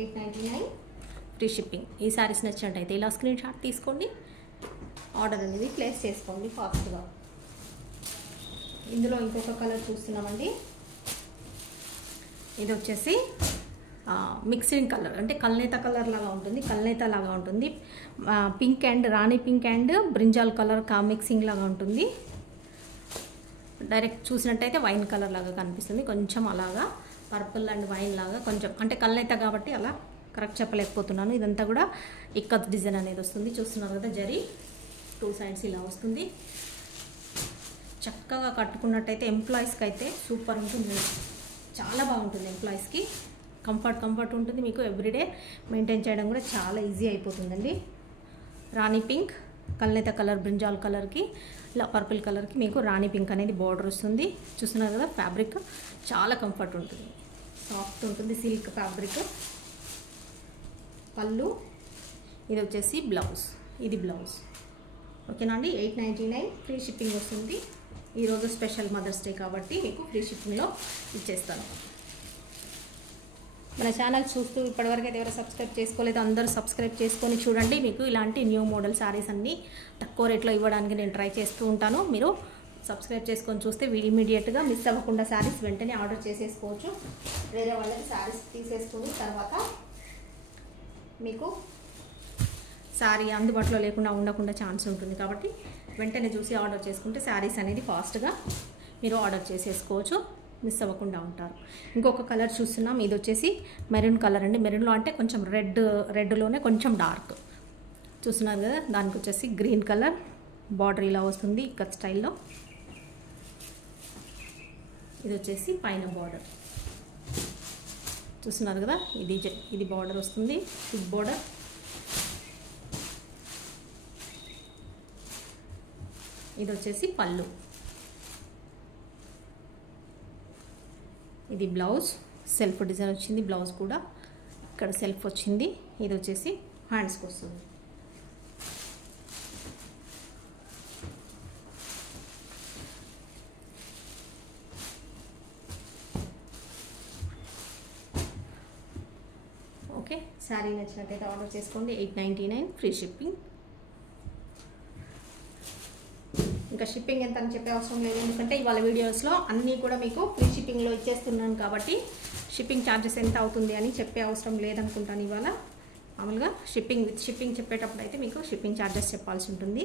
899 free shipping. ఈ శారీస్ నచ్చినట్టయితే ఇలా స్క్రీన్ షాట్ తీసుకోండి, ఆర్డర్ అనేది ప్లేస్ చేసుకోండి ఫాస్ట్గా. ఇందులో ఇంకొక కలర్ చూస్తున్నామండి. ఇది వచ్చేసి మిక్సింగ్ కలర్, అంటే కల్నేత కలర్ లాగా ఉంటుంది, కల్నేత లాగా ఉంటుంది. Pink and Rani pink and brinjal colour mixing లాగా ఉంటుంది. డైరెక్ట్ చూసినట్టయితే వైన్ కలర్ లాగా కనిపిస్తుంది, కొంచెం అలాగా పర్పుల్ అండ్ వైన్ లాగా కొంచెం, అంటే కల్నేత కాబట్టి అలా కరెక్ట్ చెప్పలేకపోతున్నాను. ఇదంతా కూడా ఇక్కత్ డిజైన్ అనేది వస్తుంది, చూస్తున్నారు కదా, జరీ 2 సైడ్స్ ఇలా వస్తుంది. చక్కగా కట్టుకున్నట్టయితే ఎంప్లాయీస్కి అయితే సూపర్ ఉంటుంది, చాలా బాగుంటుంది. ఎంప్లాయీస్కి కంఫర్ట్ ఉంటుంది, మీకు ఎవ్రీడే మెయింటైన్ చేయడం కూడా చాలా ఈజీ అయిపోతుందండి. రాణి పింక్, కల్నేత కలర్, బ్రింజాల్ కలర్కి ఇలా పర్పుల్ కలర్కి మీకు రాణి పింక్ అనేది బార్డర్ వస్తుంది. చూస్తున్నారు కదా, ఫ్యాబ్రిక్ చాలా కంఫర్ట్ ఉంటుంది, సాఫ్ట్ ఉంటుంది, సిల్క్ ఫ్యాబ్రిక్. పళ్ళు, ఇది వచ్చేసి బ్లౌజ్, ఇది బ్లౌజ్. ఓకేనా అండి, 899 ఫ్రీ షిప్పింగ్ వస్తుంది. ఈరోజు స్పెషల్ మదర్స్ డే కాబట్టి మీకు ఫ్రీ షిప్పింగ్లో ఇచ్చేస్తాను. మన ఛానల్ చూస్తూ ఇప్పటివరకు అయితే ఎవరు సబ్స్క్రైబ్ చేసుకోలేదు, అందరూ సబ్స్క్రైబ్ చేసుకొని చూడండి. మీకు ఇలాంటి న్యూ మోడల్ శారీస్ అన్నీ తక్కువ రేట్లో ఇవ్వడానికి నేను ట్రై చేస్తూ ఉంటాను. మీరు సబ్స్క్రైబ్ చేసుకొని చూస్తే ఇమీడియట్గా మిస్ అవ్వకుండా శారీస్ వెంటనే ఆర్డర్ చేసేసుకోవచ్చు. వేరే వాళ్ళకి శారీస్ తీసేసుకుని తర్వాత మీకు శారీ అందుబాటులో లేకుండా ఉండకుండా ఛాన్స్ ఉంటుంది, కాబట్టి వెంటనే చూసి ఆర్డర్ చేసుకుంటే శారీస్ అనేది ఫాస్ట్గా మీరు ఆర్డర్ చేసేసుకోవచ్చు, మిస్ అవ్వకుండా ఉంటారు. ఇంకొక కలర్ చూస్తున్నాం, ఇది వచ్చేసి మెరూన్ కలర్ అండి. మెరూన్లో అంటే కొంచెం రెడ్లోనే కొంచెం డార్క్ చూస్తున్నారు కదా. దానికి వచ్చేసి గ్రీన్ కలర్ బార్డర్ ఇలా వస్తుంది ఇక్కత్ స్టైల్లో. ఇది వచ్చేసి పైన బార్డర్ చూస్తున్నారు కదా, ఇది బార్డర్ వస్తుంది, బిగ్ బార్డర్. ఇది వచ్చేసి పళ్ళు, ఇది బ్లౌజ్. సెల్ఫ్ డిజైన్ వచ్చింది, బ్లౌజ్ కూడా ఇక్కడ సెల్ఫ్ వచ్చింది. ఇది వచ్చేసి హ్యాండ్స్కి వస్తుంది. ఓకే, శారీ నచ్చినట్టయితే ఆర్డర్ చేసుకోండి, 899 ఫ్రీ షిప్పింగ్. ఇంకా షిప్పింగ్ ఎంత అని చెప్పే అవసరం లేదు, ఎందుకంటే ఇవాళ వీడియోస్లో అన్నీ కూడా మీకు ఫ్రీ షిప్పింగ్లో ఇచ్చేస్తున్నాను కాబట్టి షిప్పింగ్ ఛార్జెస్ ఎంత అవుతుంది అని చెప్పే అవసరం లేదనుకుంటాను. ఇవాళ మామూలుగా విత్ షిప్పింగ్ చెప్పేటప్పుడు అయితే మీకు షిప్పింగ్ ఛార్జెస్ చెప్పాల్సి ఉంటుంది.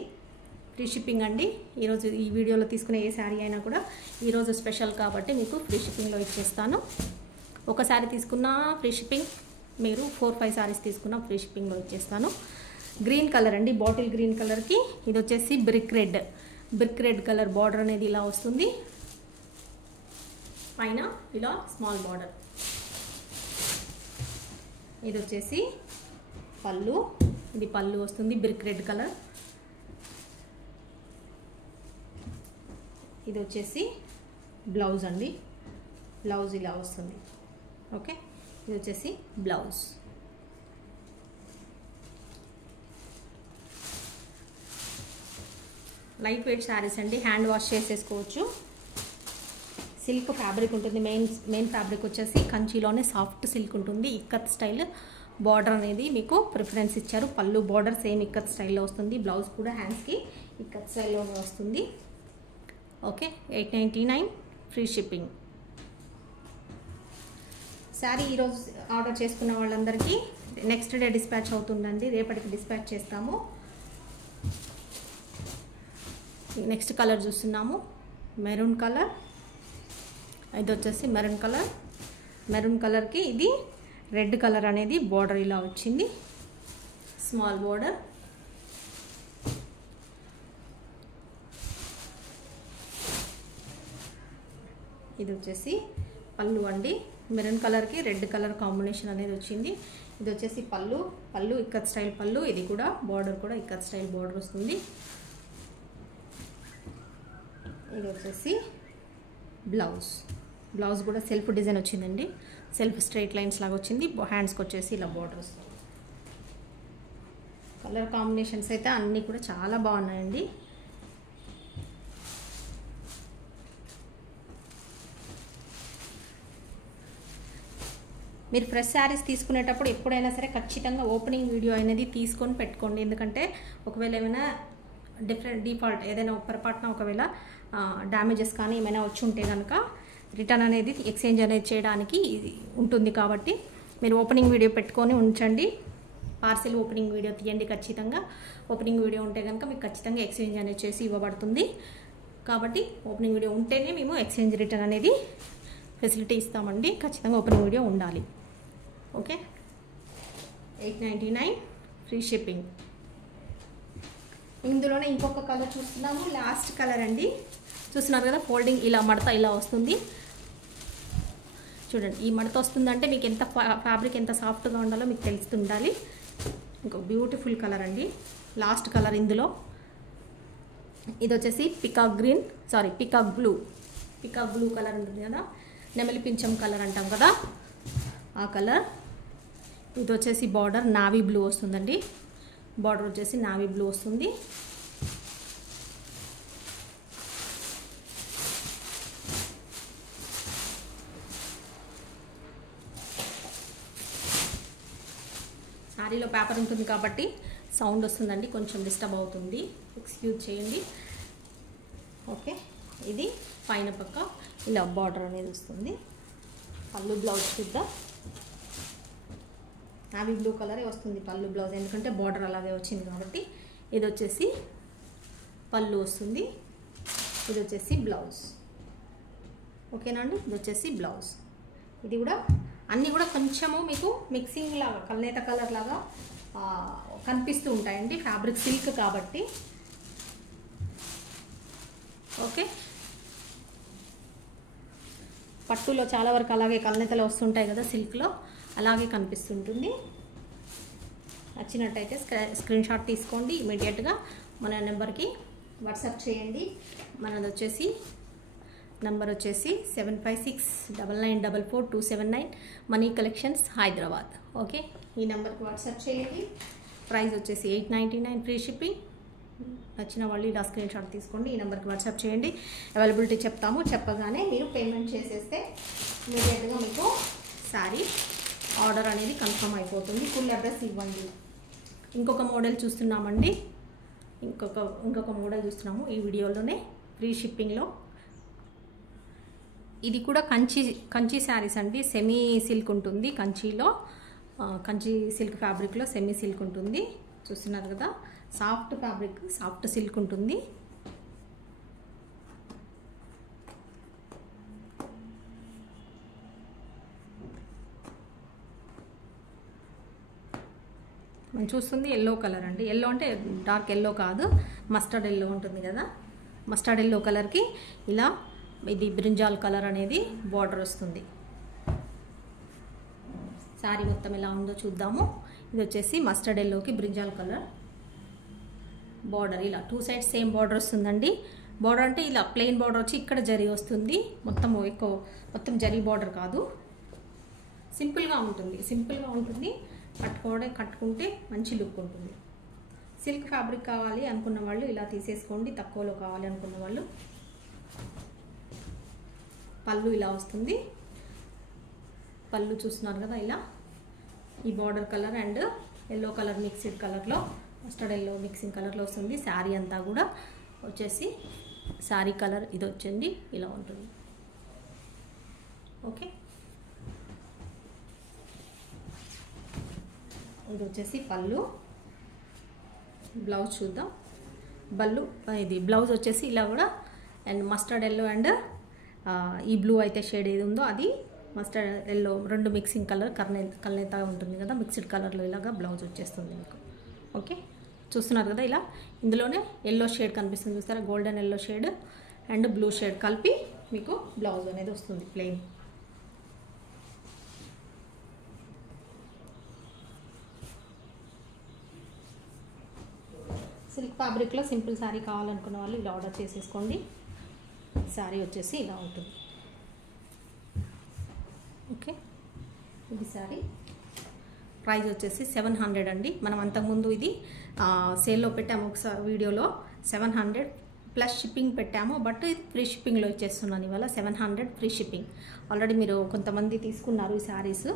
ఫ్రీ షిప్పింగ్ అండి. ఈరోజు ఈ వీడియోలో తీసుకునే ఏ శారీ అయినా కూడా ఈరోజు స్పెషల్ కాబట్టి మీకు ఫ్రీ షిప్పింగ్లో ఇచ్చేస్తాను. ఒక శారీ తీసుకున్నా ఫ్రీ షిప్పింగ్, మీరు 4-5 శారీస్ తీసుకున్నా ఫ్రీ షిప్పింగ్లో ఇచ్చేస్తాను. గ్రీన్ కలర్ అండి, బాటిల్ గ్రీన్ కలర్కి ఇది వచ్చేసి బ్రిక్ రెడ్ కలర్ బార్డర్ అనేది ఇలా వస్తుంది, పైన ఇలా స్మాల్ బార్డర్. ఇది వచ్చేసి పళ్ళు, ఇది పళ్ళు వస్తుంది బ్రిక్ రెడ్ కలర్. ఇది వచ్చేసి బ్లౌజ్ అండి, బ్లౌజ్ ఇలా వస్తుంది. ఓకే, ఇది వచ్చేసి బ్లౌజ్. లైట్ వెయిట్ శారీస్ అండి, హ్యాండ్ వాష్ చేసేసుకోవచ్చు. సిల్క్ ఫ్యాబ్రిక్ ఉంటుంది, మెయిన్ ఫ్యాబ్రిక్ వచ్చేసి కంచిలోనే సాఫ్ట్ సిల్క్ ఉంటుంది. ఇక్కత్ స్టైల్ బార్డర్ అనేది మీకు ప్రిఫరెన్స్ ఇచ్చారు. పళ్ళు బార్డర్ సేమ్ ఇక్కత్ స్టైల్లో వస్తుంది, బ్లౌజ్ కూడా హ్యాండ్స్కి ఇక్కత్ స్టైల్లోనే వస్తుంది. Okay, 899 free shipping. శారీ ఈరోజు ఆర్డర్ చేసుకున్న వాళ్ళందరికీ నెక్స్ట్ డే డిస్పాచ్ అవుతుందండి, రేపటికి డిస్పాచ్ చేస్తాము. నెక్స్ట్ కలర్ చూస్తున్నాము, మెరూన్ కలర్. ఇది వచ్చేసి మెరూన్ కలర్కి ఇది రెడ్ కలర్ అనేది బార్డర్ ఇలా వచ్చింది, స్మాల్ బార్డర్. ఇది వచ్చేసి పళ్ళు అండి, మెరూన్ కలర్కి రెడ్ కలర్ కాంబినేషన్ అనేది వచ్చింది. ఇది వచ్చేసి పళ్ళు ఇక్కత్ స్టైల్ పళ్ళు, ఇది కూడా బార్డర్ కూడా ఇక్కత్ స్టైల్ బార్డర్ వస్తుంది. ఇది వచ్చేసి బ్లౌజ్ కూడా సెల్ఫ్ డిజైన్ వచ్చిందండి, సెల్ఫ్ స్ట్రైట్ లైన్స్ లాగా వచ్చింది. హ్యాండ్స్కి వచ్చేసి ఇలా బార్డర్ వస్తుంది. కలర్ కాంబినేషన్స్ అయితే అన్నీ కూడా చాలా బాగున్నాయండి. మీరు ఫ్రెష్ శారీస్ తీసుకునేటప్పుడు ఎప్పుడైనా సరే ఖచ్చితంగా ఓపెనింగ్ వీడియో అనేది తీసుకొని పెట్టుకోండి. ఎందుకంటే ఒకవేళ ఏమైనా డిఫాల్ట్ ఏదైనా పొరపాటున ఒకవేళ డ్యామేజెస్ కానీ ఏమైనా వచ్చి ఉంటే కనుక రిటర్న్ అనేది ఎక్స్చేంజ్ అనేది చేయడానికి ఉంటుంది. కాబట్టి మీరు ఓపెనింగ్ వీడియో పెట్టుకొని ఉంచండి. పార్సిల్ ఓపెనింగ్ వీడియో తీయండి ఖచ్చితంగా. ఓపెనింగ్ వీడియో ఉంటే కనుక మీకు ఖచ్చితంగా ఎక్స్చేంజ్ అనేది చేసి ఇవ్వబడుతుంది. కాబట్టి ఓపెనింగ్ వీడియో ఉంటేనే మేము ఎక్స్చేంజ్ రిటర్న్ అనేది ఫెసిలిటీ ఇస్తామండి. ఖచ్చితంగా ఓపెనింగ్ వీడియో ఉండాలి. Okay, 899 free shipping. ఇందులోనే ఇంకొక కలర్ చూస్తున్నాము, లాస్ట్ కలర్ అండి. చూస్తున్నారు కదా, ఫోల్డింగ్ ఇలా మడత ఇలా వస్తుంది చూడండి. ఈ మడత వస్తుందంటే మీకు ఎంత ఫ్యాబ్రిక్ ఎంత సాఫ్ట్గా ఉండాలో మీకు తెలుస్తుండాలి. ఇంకో బ్యూటిఫుల్ కలర్ అండి, లాస్ట్ కలర్ ఇందులో. ఇది వచ్చేసి పికాక్ బ్లూ కలర్ ఉంటుంది కదా, నెమలి పింఛం కలర్ అంటాం కదా ఆ కలర్. ఇది వచ్చేసి బార్డర్ నావీ బ్లూ వస్తుందండి. బార్డర్ వచ్చేసి నావీ బ్లూ వస్తుంది. శారీలో పేపర్ ఉంటుంది కాబట్టి సౌండ్ వస్తుందండి, కొంచెం డిస్టర్బ్ అవుతుంది, ఎక్స్క్యూజ్ చేయండి. ఓకే, ఇది పైన పక్క ఇలా బార్డర్ అనేది వస్తుంది. పళ్ళు బ్లౌజ్ చూద్దాం. నావీ బ్లూ కలరే వస్తుంది పళ్ళు బ్లౌజ్, ఎందుకంటే బార్డర్ అలాగే వచ్చింది కాబట్టి. ఇది వచ్చేసి పళ్ళు వస్తుంది, ఇది వచ్చేసి బ్లౌజ్. ఓకేనా అండి, ఇది వచ్చేసి బ్లౌజ్. ఇది కూడా అన్నీ కూడా కొంచెము మీకు మిక్సింగ్ లాగా కల్నేత కలర్ లాగా కనిపిస్తూ ఉంటాయండి, ఫ్యాబ్రిక్ సిల్క్ కాబట్టి. ఓకే, పట్టులో చాలా వరకు అలాగే కల్నేతలు వస్తుంటాయి కదా సిల్క్లో, అలాగే కనిపిస్తుంటుంది. నచ్చినట్టయితే స్క్రీన్ షాట్ తీసుకోండి, ఇమీడియట్గా మన నెంబర్కి వాట్సాప్ చేయండి. మనది వచ్చేసి నంబర్ వచ్చేసి 7569944279 మనీ కలెక్షన్స్ హైదరాబాద్. ఓకే, ఈ నెంబర్కి వాట్సాప్ చేయండి. ప్రైస్ వచ్చేసి 899 ఫ్రీ షిప్పింగ్. నచ్చిన వాళ్ళు ఇలా స్క్రీన్ షాట్ తీసుకోండి, ఈ నెంబర్కి వాట్సాప్ చేయండి. అవైలబిలిటీ చెప్తాము, చెప్పగానే మీరు పేమెంట్ చేసేస్తే ఇమీడియట్గా మీకు శారీ ఆర్డర్ అనేది కన్ఫర్మ్ అయిపోతుంది. ఫుల్ అడ్రస్ ఇవ్వండి. ఇంకొక మోడల్ చూస్తున్నామండి, ఇంకొక మోడల్ చూస్తున్నాము ఈ వీడియోలోనే ఫ్రీ షిప్పింగ్లో. ఇది కూడా కంచి శారీస్ అండి, సెమీ సిల్క్ ఉంటుంది కంచిలో, కంచి సిల్క్ ఫ్యాబ్రిక్లో సెమీ సిల్క్ ఉంటుంది. చూస్తున్నారు కదా, సాఫ్ట్ ఫ్యాబ్రిక్, సాఫ్ట్ సిల్క్ ఉంటుంది. మనం చూస్తుంది ఎల్లో కలర్ అండి. ఎల్లో అంటే డార్క్ ఎల్లో కాదు, మస్టర్డ్ ఎల్లో ఉంటుంది కదా, మస్టర్డ్ ఎల్లో కలర్కి ఇలా ఇది బ్రింజాల్ కలర్ అనేది బార్డర్ వస్తుంది. శారీ మొత్తం ఎలా ఉందో చూద్దాము. ఇది వచ్చేసి మస్టర్డ్ ఎల్లోకి బ్రింజాల్ కలర్ బార్డర్, ఇలా 2 సైడ్స్ సేమ్ బార్డర్ వస్తుందండి. బార్డర్ అంటే ఇలా ప్లెయిన్ బార్డర్ వచ్చి ఇక్కడ జరీ వస్తుంది, మొత్తం జరీ బార్డర్ కాదు, సింపుల్గా ఉంటుంది. కట్టుకుంటే మంచి లుక్ ఉంటుంది. సిల్క్ ఫ్యాబ్రిక్ కావాలి అనుకున్న వాళ్ళు ఇలా తీసేసుకోండి, తక్కువలో కావాలి అనుకున్న వాళ్ళు. పళ్ళు ఇలా వస్తుంది, పళ్ళు చూస్తున్నారు కదా, ఇలా ఈ border colour and yellow colour mixed కలర్లో, మస్టర్డ్ ఎల్లో మిక్సింగ్ కలర్లో వస్తుంది. శారీ అంతా కూడా వచ్చేసి శారీ కలర్ ఇది వచ్చింది, ఇలా ఉంటుంది. ఓకే, ఇది వచ్చేసి పళ్ళు. బ్లౌజ్ చూద్దాం. ఇది బ్లౌజ్ వచ్చేసి ఇలా కూడా అండ్ మస్టర్డ్ ఎల్లో అండ్ ఈ బ్లూ అయితే షేడ్ ఏది ఉందో అది మస్టర్డ్ ఎల్లో రెండు మిక్సింగ్ కలర్ కల్నేత ఉంటుంది కదా, మిక్స్డ్ కలర్లో ఇలాగా బ్లౌజ్ వచ్చేస్తుంది మీకు. ఓకే, చూస్తున్నారు కదా, ఇలా ఇందులోనే ఎల్లో షేడ్ కనిపిస్తుంది చూస్తారా, golden yellow shade and blue shade కలిపి మీకు బ్లౌజ్ అనేది వస్తుంది ప్లెయిన్. సిల్క్ ఫ్యాబ్రిక్లో సింపుల్ శారీ కావాలనుకున్న వాళ్ళు ఇలా ఆర్డర్ చేసేసుకోండి. శారీ వచ్చేసి ఇలా ఉంటుంది. ఓకే, ఇది శారీ ప్రైస్ వచ్చేసి 700 అండి. మనం అంతకుముందు ఇది సేల్లో పెట్టాము ఒకసారి వీడియోలో, 700 ప్లస్ షిప్పింగ్ పెట్టాము, బట్ ఇది ఫ్రీ షిప్పింగ్లో ఇచ్చేస్తున్నాను ఇవాళ. 700 ఫ్రీ షిప్పింగ్. ఆల్రెడీ మీరు కొంతమంది తీసుకున్నారు ఈ శారీస్,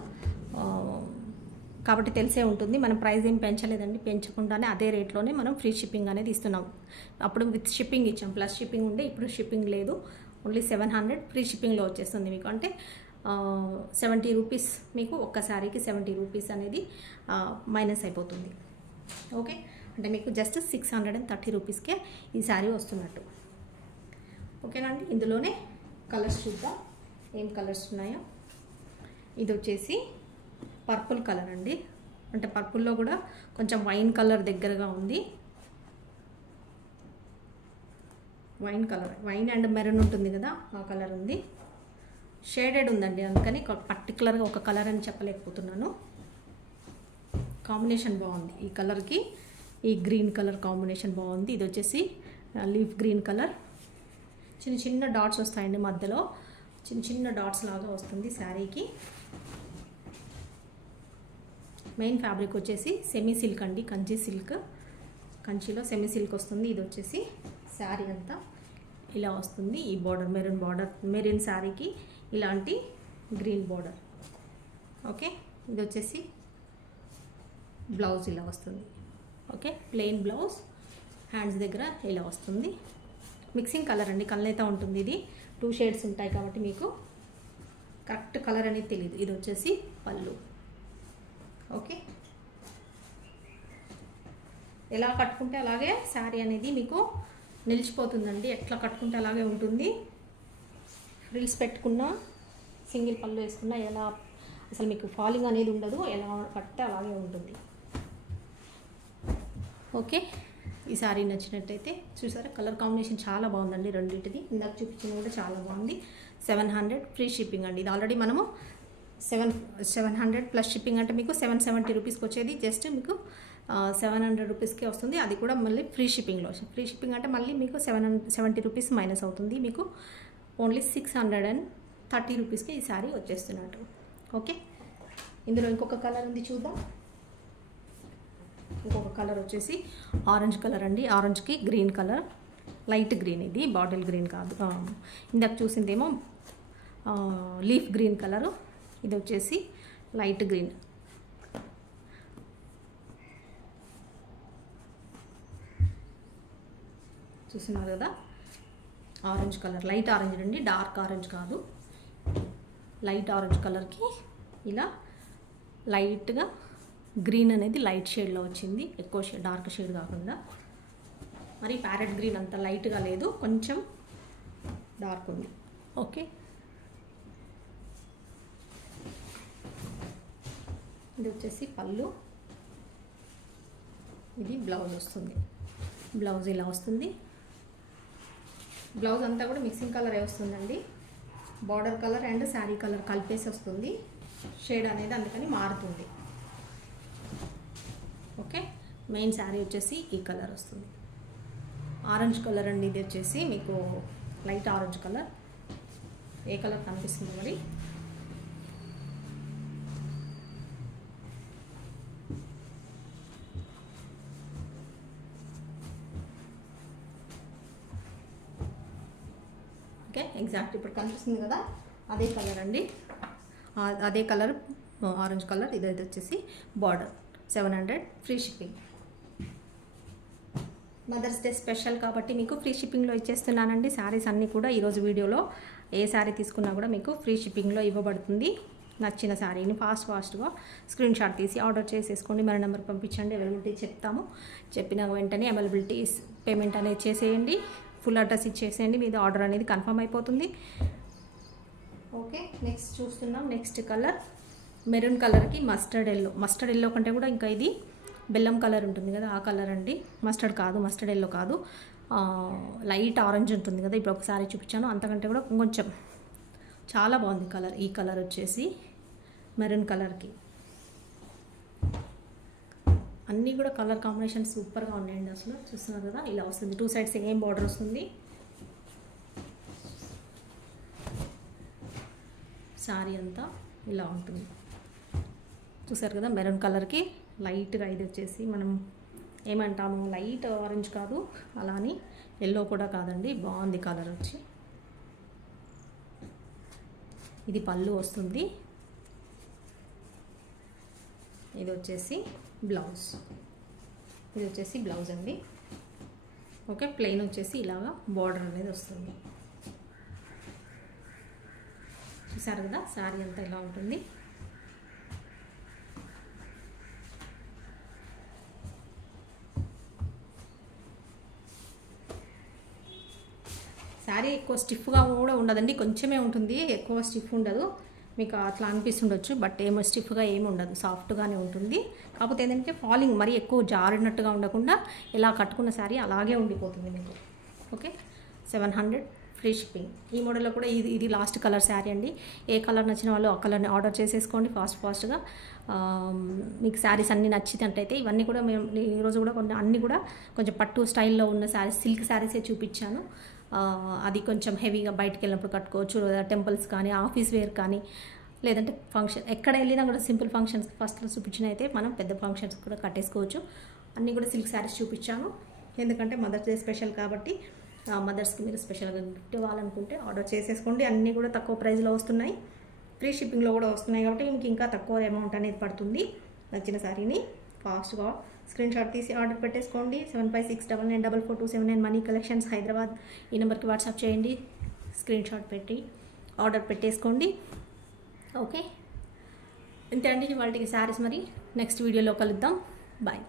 కాబట్టి తెలిసే ఉంటుంది. మనం ప్రైస్ ఏం పెంచలేదండి, పెంచకుండానే అదే రేట్లోనే మనం ఫ్రీ షిప్పింగ్ అనేది ఇస్తున్నాం. అప్పుడు విత్ షిప్పింగ్ ఇచ్చాం, ప్లస్ షిప్పింగ్ ఉండే, ఇప్పుడు షిప్పింగ్ లేదు. ఓన్లీ 700 ఫ్రీ షిప్పింగ్లో వచ్చేస్తుంది మీకు. అంటే 70 రూపీస్ మీకు ఒక్క శారీకి 70 రూపీస్ అనేది మైనస్ అయిపోతుంది. ఓకే, అంటే మీకు జస్ట్ 630 రూపీస్కే ఈ శారీ వస్తున్నట్టు. ఓకేనండి, ఇందులోనే కలర్స్ చూద్దాం ఏం కలర్స్ ఉన్నాయో. ఇది వచ్చేసి పర్పుల్ కలర్ అండి, అంటే పర్పుల్లో కూడా కొంచెం వైన్ కలర్ దగ్గరగా ఉంది. Wine colour, wine and maroon ఉంటుంది కదా, ఆ కలర్ ఉంది. షేడెడ్ ఉందండి, అందుకని పర్టికులర్గా ఒక కలర్ అని చెప్పలేకపోతున్నాను. కాంబినేషన్ బాగుంది, ఈ కలర్కి ఈ గ్రీన్ కలర్ కాంబినేషన్ బాగుంది. ఇది వచ్చేసి లీఫ్ గ్రీన్ కలర్. చిన్న చిన్న డాట్స్ వస్తాయండి మధ్యలో, చిన్న చిన్న డాట్స్ లాగా వస్తుంది శారీకి. మెయిన్ ఫ్యాబ్రిక్ వచ్చేసి సెమీ సిల్క్ అండి, కంచి సిల్క్. కంచిలో సెమీ సిల్క్ వస్తుంది. ఇది వచ్చేసి శారీ అంతా ఇలా వస్తుంది. ఈ బార్డర్ మెరూన్ బార్డర్, మెరూన్ శారీకి ఇలాంటి గ్రీన్ బార్డర్. ఓకే, ఇది వచ్చేసి బ్లౌజ్ ఇలా వస్తుంది. ఓకే, ప్లెయిన్ బ్లౌజ్, హ్యాండ్స్ దగ్గర ఇలా వస్తుంది. మిక్సింగ్ కలర్ అండి, కలనేత ఉంటుంది. ఇది 2 షేడ్స్ ఉంటాయి కాబట్టి మీకు కరెక్ట్ కలర్ అనేది తెలియదు. ఇది వచ్చేసి పళ్ళు. ఓకే, ఎలా కట్టుకుంటే అలాగే శారీ అనేది మీకు నిలిచిపోతుందండి. ఎట్లా కట్టుకుంటే అలాగే ఉంటుంది. ఫ్రిల్స్ పెట్టుకున్నా, సింగిల్ పళ్ళు వేసుకున్నా ఎలా అసలు మీకు ఫాలింగ్ అనేది ఉండదు, ఎలా కట్టే అలాగే ఉంటుంది. ఓకే, ఈ శారీ నచ్చినట్టయితే చూసారా, కలర్ కాంబినేషన్ చాలా బాగుందండి రెండింటిది. ఇందాక చూపించింది కూడా చాలా బాగుంది. 700 ఫ్రీ షిప్పింగ్ అండి. ఇది ఆల్రెడీ మనము 700 ప్లస్ షిప్పింగ్ అంటే మీకు 770 రూపీస్కి వచ్చేది, జస్ట్ మీకు 700 రూపీస్కే వస్తుంది. అది కూడా మళ్ళీ ఫ్రీ షిప్పింగ్లో. ఫ్రీ షిప్పింగ్ అంటే మళ్ళీ మీకు 770 రూపీస్ మైనస్ అవుతుంది. మీకు ఓన్లీ 630 రూపీస్కి ఈ శారీ వచ్చేస్తున్నట్టు. ఓకే, ఇందులో ఇంకొక కలర్ ఉంది చూద్దాం. ఇంకొక కలర్ వచ్చేసి ఆరెంజ్ కలర్ అండి. ఆరెంజ్కి గ్రీన్ కలర్, లైట్ గ్రీన్, ఇది బాటిల్ గ్రీన్ కాదు. ఇందాక చూసిందేమో లీఫ్ గ్రీన్ కలరు, ఇది వచ్చేసి లైట్ గ్రీన్. చూస్తున్నారు కదా, ఆరెంజ్ కలర్, లైట్ ఆరెంజ్ అండి, డార్క్ ఆరెంజ్ కాదు. లైట్ ఆరెంజ్ కలర్కి ఇలా లైట్గా గ్రీన్ అనేది లైట్ షేడ్లో వచ్చింది, ఎక్కువ షేడ్ డార్క్ షేడ్ కాకుండా. మరి ప్యారెట్ గ్రీన్ అంత లైట్గా లేదు, కొంచెం డార్క్ ఉంది. ఓకే, ఇది వచ్చేసి పళ్ళు, ఇది బ్లౌజ్ వస్తుంది. బ్లౌజ్ ఇలా వస్తుంది. బ్లౌజ్ అంతా కూడా మిక్సింగ్ కలరే వస్తుందండి. Border colour and sari colour కలిపేసి వస్తుంది. షేడ్ అనేది అందుకని మారుతుంది. ఓకే, మెయిన్ శారీ వచ్చేసి ఈ కలర్ వస్తుంది. ఆరెంజ్ కలర్ అండి, ఇది వచ్చేసి మీకు లైట్ ఆరెంజ్ కలర్. ఏ కలర్ కనిపిస్తుంది మరి? ఓకే, ఎగ్జాక్ట్ ఇప్పుడు కనిపిస్తుంది కదా, అదే కలర్ అండి, అదే కలర్ ఆరెంజ్ కలర్. ఇదైతే వచ్చేసి border 700 free shipping. Mother's day special కాబట్టి మీకు ఫ్రీ షిప్పింగ్లో ఇచ్చేస్తున్నానండి. శారీస్ అన్నీ కూడా ఈరోజు వీడియోలో ఏ శారీ తీసుకున్నా కూడా మీకు ఫ్రీ షిప్పింగ్లో ఇవ్వబడుతుంది. నచ్చిన శారీని ఫాస్ట్గా స్క్రీన్ షాట్ తీసి ఆర్డర్ చేసేసుకోండి. మన నెంబర్ పంపించండి, అవైలబిలిటీ చెప్తాము. చెప్పిన వెంటనే అవైలబిలిటీ పేమెంట్ అనేది చేసేయండి, ఫుల్ అడ్రస్ ఇచ్చేసేయండి, మీది ఆర్డర్ అనేది కన్ఫర్మ్ అయిపోతుంది. ఓకే, నెక్స్ట్ చూస్తున్నాం. నెక్స్ట్ కలర్ మెరూన్ కలర్కి మస్టర్డ్ ఎల్లో కంటే కూడా ఇంకా ఇది బెల్లం కలర్ ఉంటుంది కదా, ఆ కలర్ అండి. మస్టర్డ్ ఎల్లో కాదు, లైట్ ఆరెంజ్ ఉంటుంది కదా, ఇప్పుడు ఒకసారి చూపించాను, అంతకంటే కూడా కొంచెం చాలా బాగుంది కలర్. ఈ కలర్ వచ్చేసి మెరూన్ కలర్కి అన్నీ కూడా కలర్ కాంబినేషన్ సూపర్గా ఉన్నాయండి. అసలు చూస్తున్నారు కదా, ఇలా వస్తుంది. 2 సైడ్స్ ఏం బార్డర్ వస్తుంది. శారీ అంతా ఇలా ఉంటుంది. చూసారు కదా, మెరూన్ కలర్కి లైట్గా ఇది వచ్చేసి మనం ఏమంటాము, లైట్ ఆరెంజ్ కాదు, అలా అని ఎల్లో కూడా కాదండి, బాగుంది కలర్ వచ్చి. ఇది పళ్ళు వస్తుంది. ఇది వచ్చేసి బ్లౌజ్, ఇది వచ్చేసి బ్లౌజ్ అండి. ఓకే, ప్లెయిన్ వచ్చేసి ఇలాగా బార్డర్ అనేది వస్తుంది. చూసారు కదా శారీ అంతా ఇలా ఉంటుంది. శారీ ఎక్కువ స్టిఫ్గా కూడా ఉండదండి, కొంచెమే ఉంటుంది, ఎక్కువ స్టిఫ్ ఉండదు. మీకు అట్లా అనిపిస్తుండొచ్చు, బట్ ఏమో స్టిఫ్గా ఏమి ఉండదు, సాఫ్ట్గానే ఉంటుంది. కాకపోతే ఏంటంటే ఫాలింగ్ మరీ ఎక్కువ జారినట్టుగా ఉండకుండా ఇలా కట్టుకున్న శారీ అలాగే ఉండిపోతుంది మీకు. Okay, 700 free shipping. ఈ మోడల్లో కూడా ఇది లాస్ట్ కలర్ శారీ అండి. ఏ కలర్ నచ్చిన వాళ్ళు ఆ కలర్ని ఆర్డర్ చేసేసుకోండి ఫాస్ట్గా. మీకు శారీస్ అన్నీ నచ్చినట్టయితే ఇవన్నీ కూడా మేము ఈరోజు కూడా అన్నీ కూడా కొంచెం పట్టు స్టైల్లో ఉన్న శారీస్, సిల్క్ శారీసే చూపించాను. అది కొంచెం హెవీగా బయటకు వెళ్ళినప్పుడు కట్టుకోవచ్చు, టెంపుల్స్ కానీ ఆఫీస్ వేర్ కానీ లేదంటే ఫంక్షన్ ఎక్కడ వెళ్ళినా కూడా సింపుల్ ఫంక్షన్స్ ఫస్ట్లో చూపించిన అయితే మనం పెద్ద ఫంక్షన్స్ కూడా కట్టేసుకోవచ్చు. అన్నీ కూడా సిల్క్ శారీస్ చూపించాను, ఎందుకంటే మదర్స్ డే స్పెషల్ కాబట్టి మదర్స్కి మీరు స్పెషల్గా గిఫ్ట్ ఇవ్వాలనుకుంటే ఆర్డర్ చేసేసుకోండి. అన్నీ కూడా తక్కువ ప్రైస్లో వస్తున్నాయి, ఫ్రీ షిప్పింగ్లో కూడా వస్తున్నాయి కాబట్టి మీకు ఇంకా తక్కువ అమౌంట్ అనేది పడుతుంది. నచ్చిన శారీని ఫాస్ట్గా స్క్రీన్ షాట్ తీసి ఆర్డర్ పెట్టేసుకోండి. 7569944279 మనీ కలెక్షన్స్ హైదరాబాద్. ఈ నెంబర్కి వాట్సాప్ చేయండి, స్క్రీన్ షాట్ పెట్టి ఆర్డర్ పెట్టేసుకోండి. ఓకే, ఇంతే అండి వాళ్ళకి శారీస్. మరి నెక్స్ట్ వీడియోలో కలుద్దాం. బాయ్.